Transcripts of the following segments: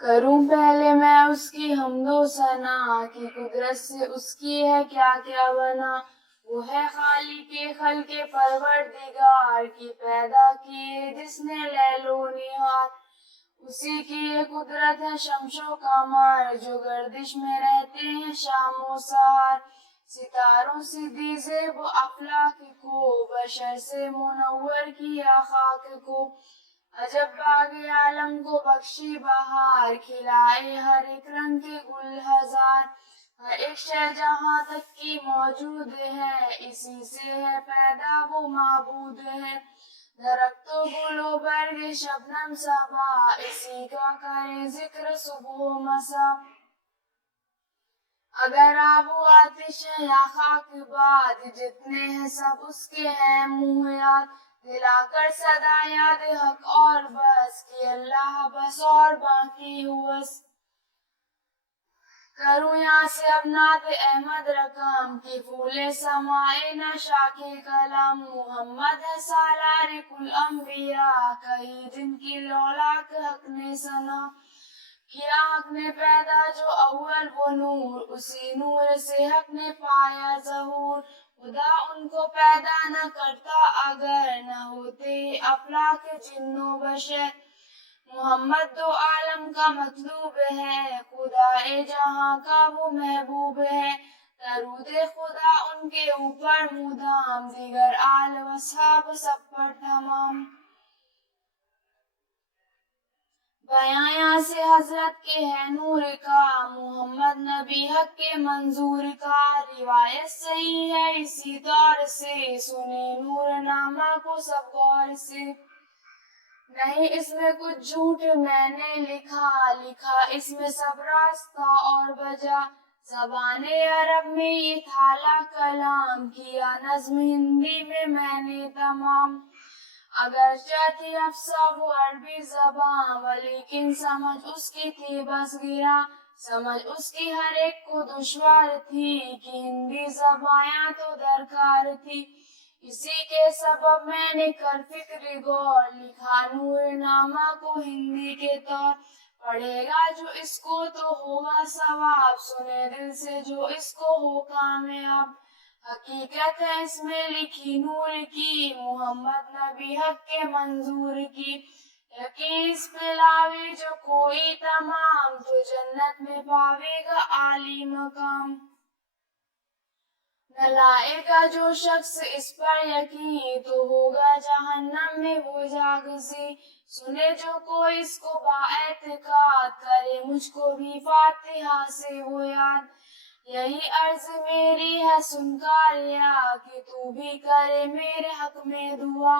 کروں پہلے میں اس کی حمد و ثنا کہ قدرت سے اس کی ہے کیا کیا بنا. وہ ہے خالق خلق پروردگار کی پیدا کیے جس نے لیل و نہار. اسی کی یہ قدرت ہے شمس و قمر جو گردش میں رہتے ہیں شام و سحر. ستاروں سے دی زیب و افلاک کو بشر سے منور کیا خاک کو. عجب باغ عالم کو بخشی بہار کھلائے ہر ایک رنگ کے گل ہزار. ہر ایک شے جہاں تک کی موجود ہے اسی سے ہے پیدا وہ معبود ہے. درخت و گل و برگ شبنم صبا اسی کا کریں ذکر صبح و مسا. اگر آب و آتش ہے یا خاک باد جتنے ہیں سب اس کے ہیں منہ یاد. دلا کر صدا یاد حق اور بس کہ اللہ بس اور باقی ہوس. کروں یہاں سے اب نعت احمد رقم کی پھول سمائے نشا کے کلام. محمد ہے سالار کل انبیاء کئی جن کی لولاک حق نے ثنا. کیا حق نے پیدا جو اول وہ نور اسی نور سے حق نے پایا ظہور. خدا ان کو پیدا نہ کرتا اگر نہ ہوتے افلاک جن و بشر. محمد دو عالم کا مطلوب ہے خدائے جہاں کا وہ محبوب ہے. درود خدا ان کے اوپر مدام دیگر آل و اصحاب سب پر تمام. بیاں یہاں سے حضرت کے ہے نور کا محمد نبی حق کے منظور کا. روایت صحیح ہے اسی دور سے سنے نور نامہ کو سب غور سے. نہیں اس میں کچھ جھوٹ میں نے لکھا اس میں سب راستہ اور بجا. زبان عرب میں یہ تھالا کلام کیا نظم ہندی میں نے تمام. اگرچہ تھی افصاح وہ عربی زبان ولیکن سمجھ اس کی تھی بس گراں. سمجھ اس کی ہر ایک کو دشوار تھی کہ ہندی زبان تو درکار تھی. اسی کے سبب میں نے کر فکر غور لکھا نور نامہ کو ہندی کے طور. پڑھے گا جو اس کو تو ہوگا ثواب سنے دل سے جو اس کو ہو کامیاب. حقیقت ہے اس میں لکھی نور کی محمد نبی حق کے منظور کی. یقین اس پہ لاوے جو کوئی تمام تو جنت میں پاوے گا عالی مقام. نہ لائے گا جو شخص اس پر یقین تو ہوگا جہنم میں وہ جاگزی. سنے جو کوئی اس کو باعتقاد کرے مجھ کو بھی فاتحہ سے وہ یاد. یہی عرض میری ہے سن کاریا کہ تو بھی کرے میرے حق میں دعا.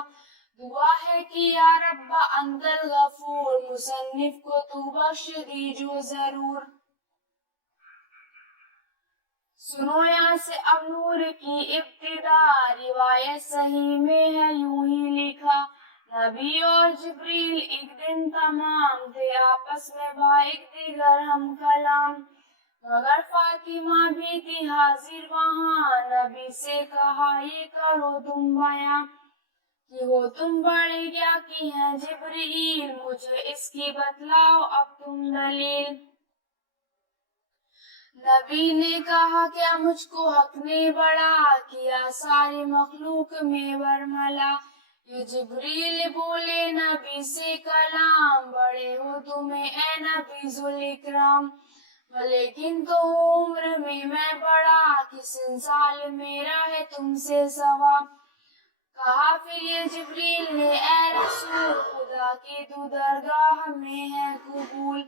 دعا ہے کہ یا رب انت الغفور مصنف کو تو بخش دیجو ضرور. سنو یہاں سے اب نور کی ابتدا. روایت صحیح میں ہے یوں ہی لکھا. نبی اور جبریل ایک دن تمام تھے آپس میں با ایک دیگر ہم کلام. مگر فاطمہ بھی تھی حاضر وہاں. نبی سے کہا یہ کرو تم بیاں کہ ہو تم بڑے کیا کی ہیں جبریل مجھے اس کی بتلاؤ اب تم دلیل. نبی نے کہا کیا مجھ کو حق نے بڑا کیا ساری مخلوق میں برملا. یہ جبریل بولے نبی سے کلام بڑے ہو تمہیں اے نبی ذوالکرام. لیکن تو عمر میں بڑا کس سال میرا ہے تم سے ثواب. کہا پھر یہ جبریل نے اے رسول خدا کی تو درگاہ میں ہے قبول.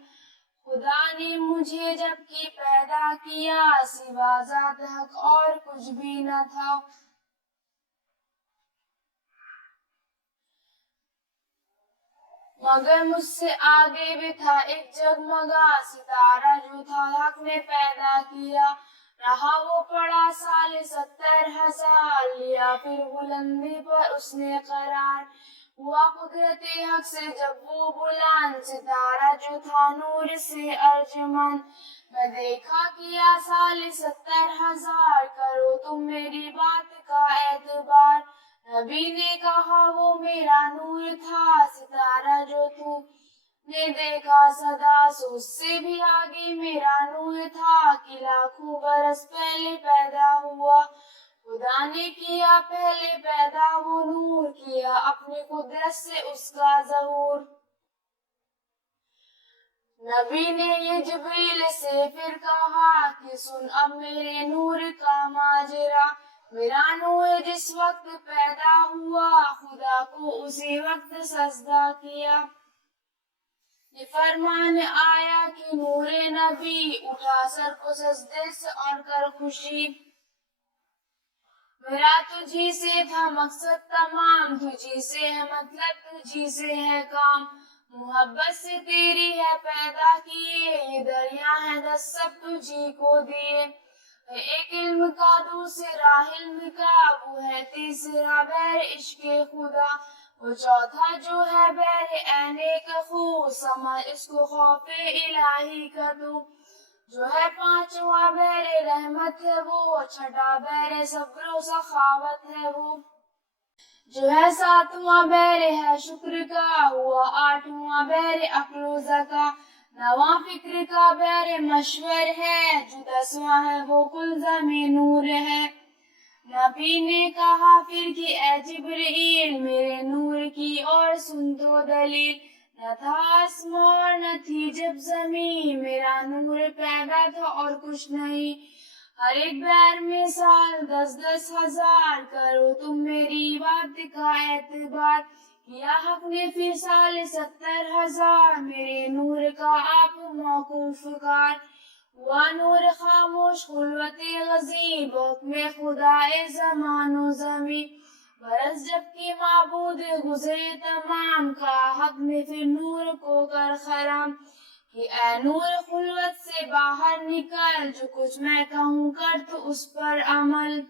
خدا نے مجھے جب کی پیدا کیا سوا ذات حق اور کچھ بھی نہ تھا. مگر مجھ سے آگے بھی تھا ایک جگمگا ستارہ جو تھا حق نے پیدا کیا. رہا وہ پڑا سال 70,000 لیا پھر بلندی پر اس نے قرار. ہوا قدرت حق سے جب وہ بلند ستارہ جو تھا نور سے ارجمند. میں دیکھا کیا سال 70,000 کرو تم میری بات کا اعتبار. نبی نے کہا وہ میرا نور تھا ستارہ جو تو نے دیکھا صدا سے اس سے بھی آگے میرا نور تھا کہ لاکھوں برس پہلے پیدا ہوا. خدا نے کیا پہلے پیدا وہ نور, کیا اپنی قدرت سے اس کا ظہور. نبی نے یہ جبریل سے پھر کہا کہ سن اب میرے نور کا ماجرا. میرا نور جس وقت پیدا ہوا خدا کو اسی وقت سجدہ کیا. یہ فرمان آیا کہ نور نبی اٹھا سر کو سجدے سے اور کر خوشی. میرا تجھی سے تھا مقصد تمام, تجھی سے ہے مطلب, تجھی سے ہے کام. محبت سے تیری ہے پیدا کیے, یہ دریا ہے دس سب تجھی کو دیے. ایک علم کا دوسرا علم کا, وہ ہے تیسرا بحر عشق خدا. وہ چوتھا جو ہے بحر عین کا خو, سمجھ اس کو خوف الہی کا تو. جو ہے پانچواں بحر رحمت ہے وہ, چھٹا بحر صبر و سخاوت ہے وہ. جو ہے ساتواں بحر ہے شکر کا, ہوا آٹھواں بحر عقل و ذکا. نواں فکر کا بحر مشور ہے, جو دسواں ہے وہ کلزم نور ہے. نبی نے کہا پھر کہ اے جبرائیل میرے نور کی اور سن تو دلیل. نہ تھا آسمان اور نہ تھی جب زمین, میرا نور پیدا تھا اور کچھ نہیں. ہر ایک بحر میں سال 10,000 ہزار, کرو تم میری بات کا اعتبار. کیا حق نے پھر سال 70,000, میرے نور کا آپ موقوف کار. ہوا نور خاموش خلوت غضب, حکم خدا زمان و زمین. برس جب کی معبود گزرے تمام, کا حق نے پھر نور کو کر خرام. کہ اے نور خلوت سے باہر نکل, جو کچھ میں کہوں کر تو اس پر عمل.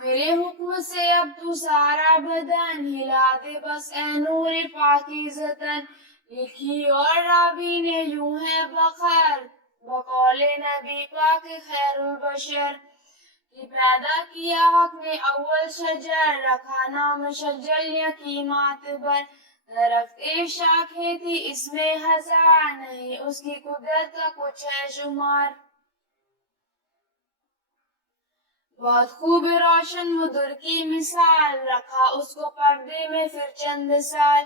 میرے حکم سے اب تو سارا بدن ہلا دے بس اے نور پاکیزتن. لکھی اور راوی نے یوں ہے بخیر, بقول نبی پاک خیر البشر. کہ پیدا کیا حق نے اول شجر, رکھا نام شجر یقیمات بر. درخت شاخیں تھی اس میں ہزار, نہیں اس کی قدرت کا کچھ ہے شمار. بہت خوب روشن مدر کی مثال, رکھا اس کو پردے میں پھر چند سال.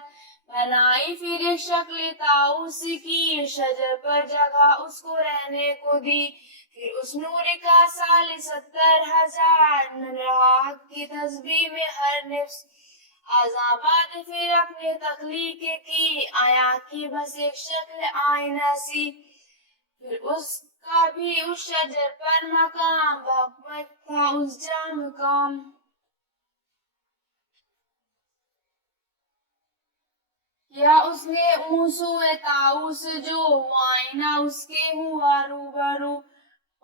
بنائی پھر ایک شکل طاؤس کی, شجر پر جگہ اس کو رہنے کو دی. پھر اس نور کا سال 70,000, رہا حق کی تسبیح میں ہر نفس. آزاباد پھر اپنے تخلیق کی, آیا کی بس ایک شکل آئینہ سی. پھر اس کا بھی اس شجر پر مقام, بحکمت تھا اس جام کام. کیا اس نے موسوئے طاؤس جو, آئینہ اس کے ہوا روبرو.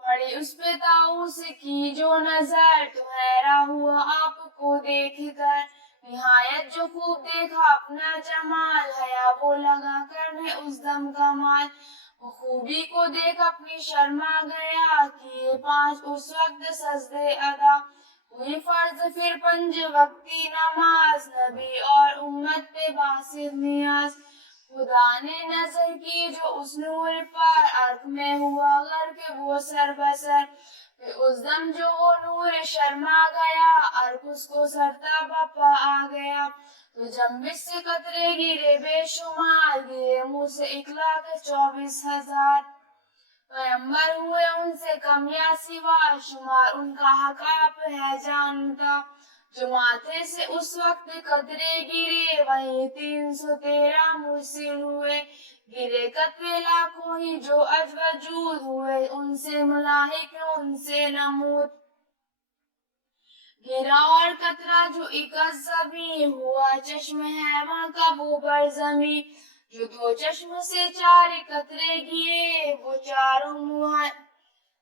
پڑی اس پہ طاؤس کی جو نظر, تو حیران ہوا آپ کو دیکھ کر. نہایت جو خوب دیکھا اپنا جمال, حیا وہ لگا کرنے اس دم کمال. وہ خوبی کو دیکھ اپنی شرما گیا, کیے 5 اس وقت سجدے ادا. ہوئی فرض پھر 5 وقتی نماز, نبی اور امت پہ باسر نیاز. خدا نے نظر کی جو اس نور پر, عرق میں ہوا غرق وہ سر بسر. پھر اس دم جو وہ نور شرما گیا, عرق اس کو سرتا بپا آ گیا. تو جنبش سے قطرے گرے بے شمار, گرے منہ سے 1,24,000. پیغمبر ہوئے ان سے کم یا سوا, شمار ان کا حق آپ ہے جانتا. جو ماتھے سے اس وقت قطرے گرے, وہیں 313 مرسل ہوئے. گرے قطرے لاکھوں ہی جو از وجود ہوئے, ان سے ملاحق ان سے نمود. گرا اور قطرہ جو ایک از زمین, ہوا چشم حیوان کا وہ بر زمین. جو 2 چشم سے 4 قطرے گرے, وہ چاروں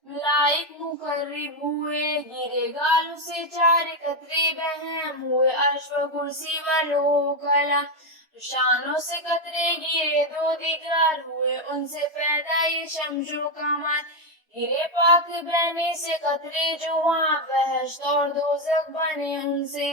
ملائک مقرب ہوئے. گرے گالوں سے 4 قطرے بہم ہوئے, عرش و کرسی و لوح و قلم. شانوں سے قطرے گرے 2 دیگر, ہوئے ان سے پیدا یہ شمس و قمر. گرے پاک بہنے سے قطرے جو وہاں, بہشت اور دوزخ بنے ان سے.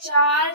4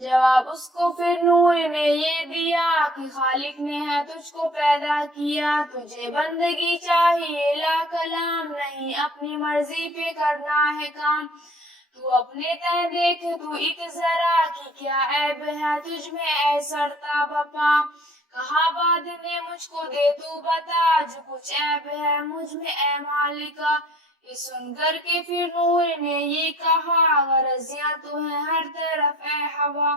جواب اس کو پھر نور نے یہ دیا کہ خالق نے ہے تجھ کو پیدا کیا، تجھے بندگی چاہیے لا کلام نہیں، اپنی مرضی پہ کرنا ہے کام، تو اپنے تہ دیکھ تو ایک ذرا کی کیا عیب ہے تجھ میں اے سرتا بپا، کہا بعد نے مجھ کو دے تو بتا جو کچھ عیب ہے مجھ میں اے مالکا، یہ سن کر کے پھر نور نے یہ کہا غرضیاں تو ہیں ہر طرف اے ہوا،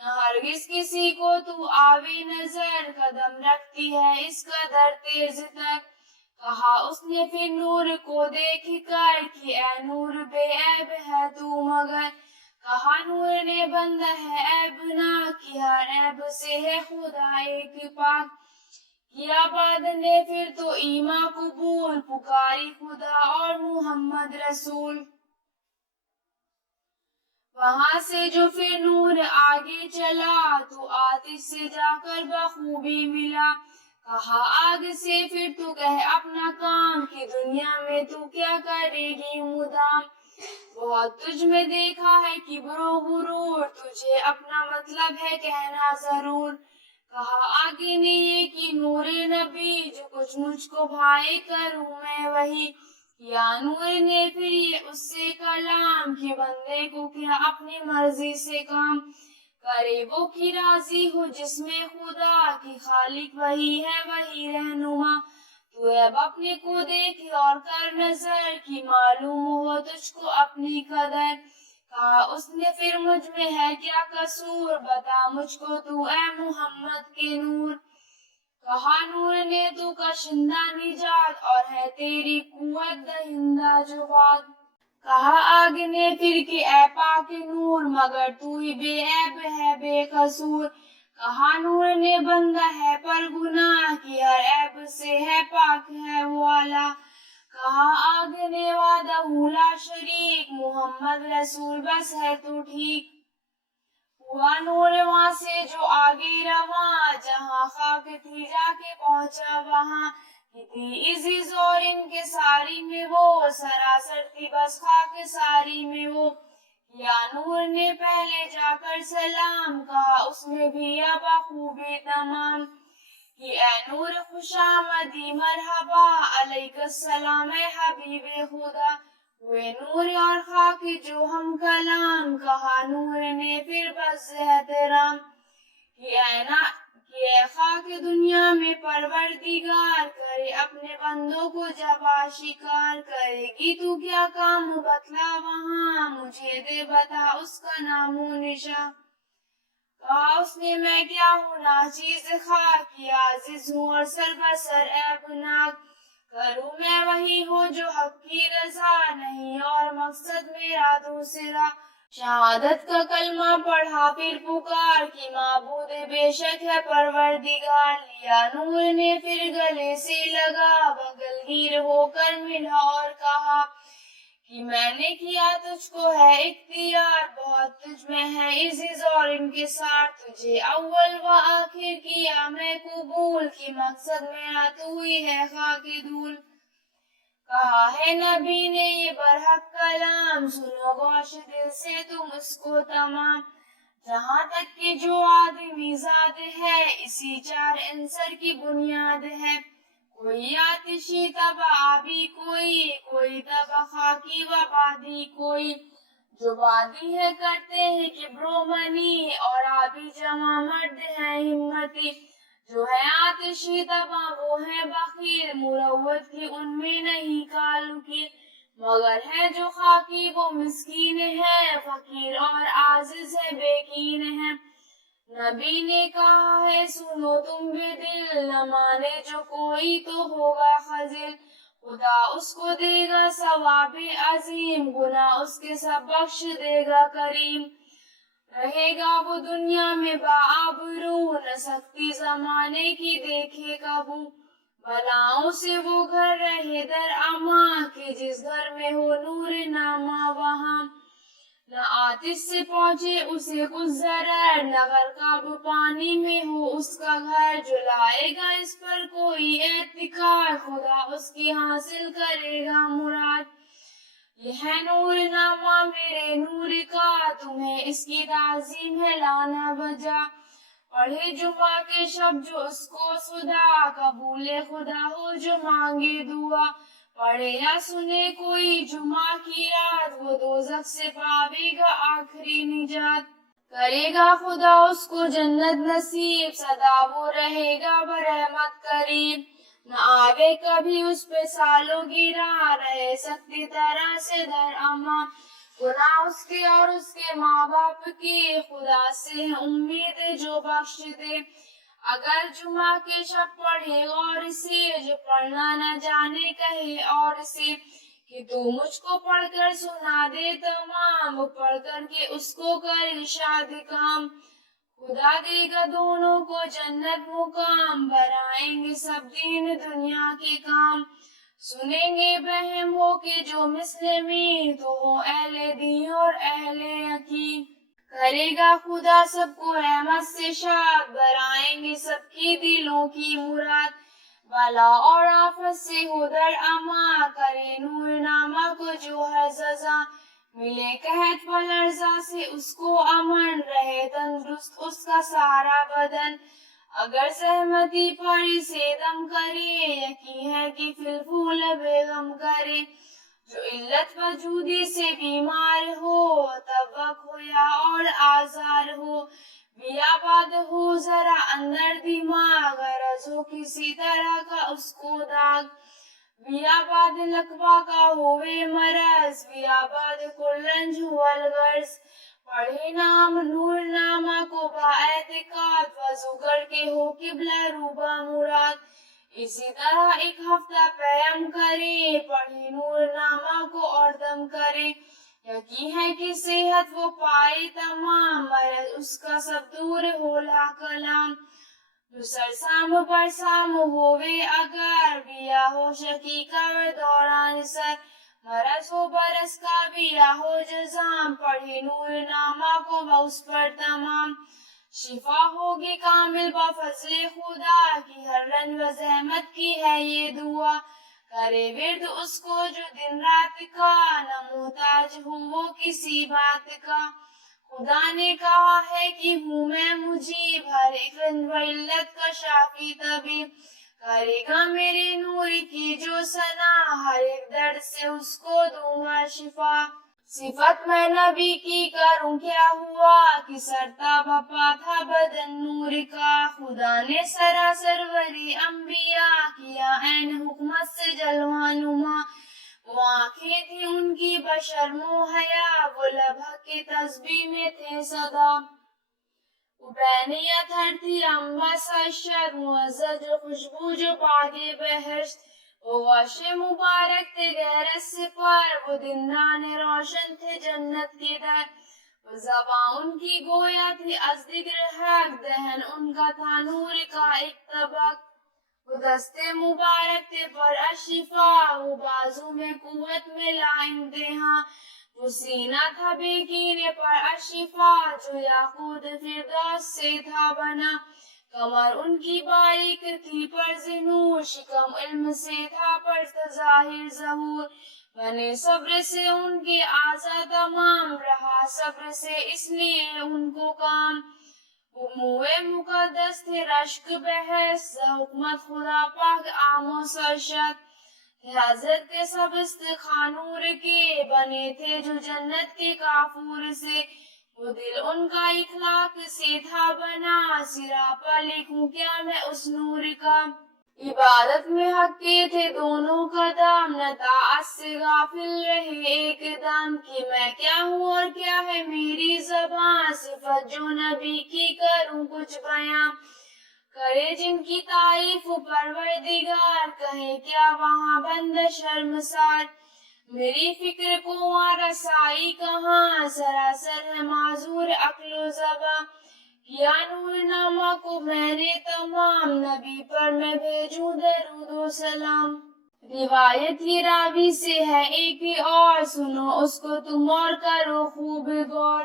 نہ ہرگز کسی کو تو آوے نظر، قدم رکھتی ہے اس قدر تیز تک، کہا اس نے پھر نور کو دیکھ کر کہ اے نور بے عیب ہے تو مگر، کہا نور نے بندہ ہے عیب نہ کہ ہر عیب سے ہے خدا ایک پاک، کیا بعد نے پھر تو ایمان قبول، پکاری خدا اور محمد رسول، وہاں سے جو پھر نور آگے چلا تو آتش سے جا کر بخوبی ملا، کہا آگ سے پھر تو کہہ اپنا کام کہ دنیا میں تو کیا کرے گی مدام، بہت تجھ میں دیکھا ہے کبر و غرور، تجھے اپنا مطلب ہے کہنا ضرور، کہا آگے نے یہ کہ نور نبی جو کچھ مجھ کو بھائے کروں میں وہی، یا نور نے پھر یہ اس سے کلام کہ بندے کو کیا اپنی مرضی سے کام کرے وہ کی راضی ہو جس میں خدا کی خالق وہی ہے وہی رہنما، تو اب اپنے کو دیکھ اور کر نظر کہ معلوم ہو تجھ کو اپنی قدر، کہا اس نے پھر مجھ میں ہے کیا قصور، بتا مجھ کو تو اے محمد کے نور، کہا نور نے تو کشندہ نجات اور ہے تیری قوت دہندہ جو بات، کہا آگ نے پھر کہ اے پاک نور مگر تو ہی بے عیب ہے بے قصور، کہا نور نے بندہ ہے پر گناہ کی ہر عیب سے ہے پاک ہے وہ اعلیٰ، کہا آگ نے وعدہ لا شریک محمد رسول بس ہے تو ٹھیک، ہوا نور وہاں سے جو آگے رواں جہاں خاک تھی جا کے پہنچا وہاں، تھی عزیز اور ان کے ساری میں وہ سراسر تھی بس خاک ساری میں وہ، یا نور نے پہلے جا کر سلام کہا اس میں بھی یا بخوبی تمام، کہ اے نور خوش آمدی مرحبا علیک السلام اے حبیب خدا، ہوئے نور اور خاک جو ہم کلام، کہا نور نے پھر بس احترام، کہ اے خاک دنیا میں پروردگار کرے اپنے بندوں کو جب آشکار، کرے گی تو کیا کام بتلا وہاں مجھے دے بتا اس کا نام و نشاں، کہا اس نے میں کیا ہوں ناچیز خاک یا عزیز ہوں اور سر بسر عیب ناک، کروں میں وہی ہو جو حق کی رضا نہیں اور مقصد میرا دوسرا، شہادت کا کلمہ پڑھا پھر پکار کی معبود بے شک ہے پروردگار، لیا نور نے پھر گلے سے لگا بغل گیر ہو کر ملا اور کہا کہ میں نے کیا تجھ کو ہے اختیار، بہت تجھ میں ہے عزیز اور انکسار، تجھے اول و آخر کیا میں قبول کہ مقصد میرا تو ہی ہے خاک دھول، کہا ہے نبی نے یہ برحق کلام سنو گوش دل سے تم اس کو تمام، جہاں تک کہ جو آدمی ذات ہے اسی چار عنصر کی بنیاد ہے، کوئی آتشی تب آبی کوئی تب خاکی و بادی کوئی، جو بادی ہے کرتے ہیں کبر و منی اور آبی جمع مرد ہے ہمتی، جو ہے آتشی تباں وہ ہے بخیل مروت کی ان میں نہیں کالو کی، مگر ہے جو خاکی وہ مسکین ہے فقیر اور عاجز ہے بیکین ہے، نبی نے کہا ہے سنو تم بے دل نہ مانے جو کوئی تو ہوگا خجل، خدا اس کو دے گا ثواب عظیم گناہ اس کے سب بخش دے گا کریم، رہے گا وہ دنیا میں باآبرو نہ سختی زمانے کی دیکھے کبو، بلاؤں سے وہ گھر رہے در امان کہ جس گھر میں ہو نور نامہ وہاں، نہ آتش سے پہنچے اسے کچھ ضرر نہ غرقاب پانی میں ہو اس کا گھر، جو لائے گا اس پر کوئی اعتقاد خدا اس کی حاصل کرے گا مراد، یہ ہے نور نامہ میرے نور کا تمہیں اس کی تعظیم ہے لانا بجا۔ پڑھے جمعہ کے شب جو اس کو صدا، قبول خدا ہو جو مانگے دعا۔ پڑھے یا سنے کوئی جمعہ کی رات، وہ دوزخ سے پاوے گا آخری نجات۔ کرے گا خدا اس کو جنت نصیب، سدا وہ رہے گا برحمت قریب۔ نہ آوے کبھی اس پہ سالوں گرا، رہے سکتی طرح سے در امان۔ گناہ اس کے اور اس کے ماں باپ کی، خدا سے ہے امید جو بخش دے۔ اگر جمعہ کے شب پڑھے غور سے، جو پڑھنا نہ جانے کہے اور سے کہ تو مجھ کو پڑھ کر سنا دے تمام، وہ پڑھ کر کے اس کو کر ارشاد کام۔ خدا دے گا دونوں کو جنت مقام، برائیں گے سب دین دنیا کے کام۔ سنیں گے بہم ہو کہ جو مسلمین، تو ہو اہل دین اور اہل یقین۔ کرے گا خدا سب کو رحمت سے شاد، برائیں گے سب کی دلوں کی مراد۔ بلا اور آفت سے ہو در امان، کرے نور نامہ کو جو ہر سزا۔ ملے قحط و لرزہ سے اس کو امن، رہے تندرست اس کا سارا بدن۔ اگر زحمتی پر اسے دم کرے، یقین ہے کہ فی الفول بیغم کرے۔ جو علت وجودی سے بیمار ہو، توق ہو یا اور آزار ہو، بیاباد ہو ذرا اندر دماغ، غرض ہو کسی طرح کا اس کو داغ۔ بیاباد لقبہ کا ہوئے مرض، بیاباد کل رنج ہو الغرض۔ پڑھے نام نور نامہ کو با اعتقاد، وضو کر کے ہو قبلہ روبہ مراد۔ اسی طرح ایک ہفتہ قیام کرے، پڑھے نور نامہ کو اور دم کرے۔ یقین ہے کہ صحت وہ پائے تمام، مرض اس کا سب دور ہو لا کلام۔ جو سرسام برسام ہووے اگر، بیا ہو شقیقہ و دوران سر۔ مرض ہو برس کا بیا ہو جزام، پڑھے نور نامہ کو اس پر تمام۔ شفا ہوگی کامل بفضل خدا کی، ہر رنج و زحمت کی ہے یہ دعا۔ کرے ورد اس کو جو دن رات کا، نہ محتاج ہو وہ کسی بات کا۔ خدا نے کہا ہے کہ ہوں میں مجیب، ہر ایک رنج و علت کا شافی طبیب۔ کرے گا میرے نور کی جو ثنا، ہر ایک درد سے اس کو دوں گا شفا۔ صفت میں نبی کی کروں کیا ہوا، کہ سرتاب پا تھا بدن نور کا۔ خدا نے سراسر وری انبیاء کیا عین حکمت سے جلوہ نما۔ وہ آنکھیں تھی ان کی بشرم و حیا، وہ لب حق کے تسبیح میں تھے سدا۔ وہ بینی اتھر تھی انبس اشد، معزز جو خوشبو جو پاگے بہشت۔ وہ غش مبارک تھے غیرت سے پر، وہ دندان روشن تھے جنت کے در۔ وہ زبان ان کی گویا تھی از ذکر حق، دہن ان کا تھا نور کا ایک طبق۔ وہ دستے مبارک تھے پر اشفا، وہ بازو میں قوت میں لا انتہا۔ وہ سینہ تھا بے کینے پر اشفا، جو یاقوت فردوس سے تھا بنا۔ کمر ان کی باریک تھی پر نور، شکم علم سے تھا پر ظاہر ظہور۔ بنے صبر سے ان کے اعضاء تمام، رہا صبر سے اس لیے ان کو کام۔ وہ منہ مقدس تھے رشک بحث، حکمت خدا پاک عام و سرشت۔ حضرت کے سب استخانور کے، بنے تھے جو جنت کے کافور سے۔ وہ دل ان کا اخلاق سے تھا بنا، سراپا لکھوں کیا میں اس نور کا۔ عبادت میں حق کے تھے دونوں قدم، نہ طاعت سے غافل رہے ایک دم۔ کہ میں کیا ہوں اور کیا ہے میری زبان، صفت جو نبی کی کروں کچھ بیان۔ کرے جن کی تعریف پروردگار، کہے کیا وہاں بندہ شرمسار۔ میری فکر کو وہاں رسائی کہاں، سراسر ہے معذور عقل و زبان۔ کیا نور نامہ کو میں نے تمام، نبی پر میں بھیجوں درود و سلام۔ روایت یہ راوی سے ہے ایک اور، سنو اس کو تم اور کرو خوب غور۔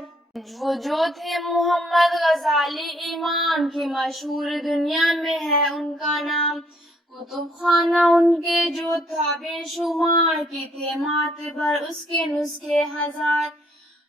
وہ جو تھے محمد غزالی امام، کے مشہور دنیا میں ہے ان کا نام۔ کتب خانہ ان کے جو تھا بے شمار، کے تھے معتبر اس کے نسخے ہزار۔